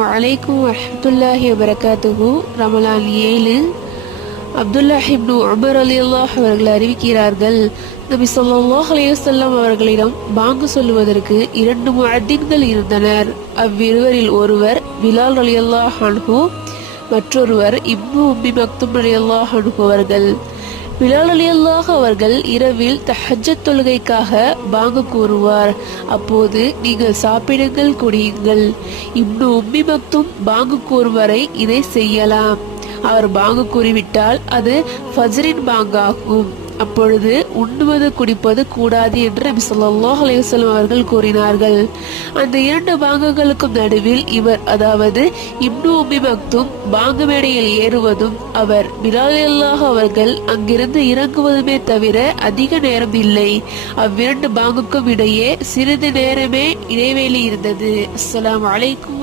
அஸ்ஸலாமு அலைக்கும் வரஹ்மத்துல்லாஹி வபரகாத்துஹு. ரமலான் 7. அப்துல்லாஹ் இப்னு உமர் ரலியல்லாஹு அவர்கள் அறிவிக்கிறார்கள், நபி ஸல்லல்லாஹு அலைஹி வஸல்லம் அவர்களிடம் பாங்கு சொல்லுவதற்கு 2 முஅத்தின்கள் இருந்தனர். அவ்விருவரில் ஒருவர் பிலால் ரலியல்லாஹு அன்ஹு, மற்றொருவர் இப்னு உம்மி மக்தும் ரலியல்லாஹு அன்ஹு அவர்கள். பிலால் ரலியல்லாஹு அவர்கள் இரவில் தஹஜ்ஜத் தொழுகைக்காக பாங்கு கூறுவார். அப்போது நீங்கள் சாப்பிடுங்கள், குடியுங்கள். இப்னு உம்மி மக்தும் பாங்கு கூறுவரை இதை செய்யலாம். அவர் பாங்கு கூறிவிட்டால் அது ஃபஜ்ரின் பாங்காகும். அப்பொழுது உண்ணுவது குடிப்பது கூடாது என்று நபி ஸல்லல்லாஹு அலைஹி வஸல்லம் அவர்கள் கூறினார்கள். அந்த 2 பாங்குகளுக்கும் நடுவில் இவர், அதாவது இப்னு உம்மி மக்தும் பாங்கு மேடையில் ஏறுவதும் அவர் பிலால் ரலியல்லாஹு அவர்கள் அங்கிருந்து இறங்குவதுமே தவிர அதிக நேரம் இல்லை. அவ்விரண்டு பாங்குக்கும் இடையே சிறிது நேரமே இடைவெளி இருந்தது. அஸ்ஸலாமு அலைக்கும்.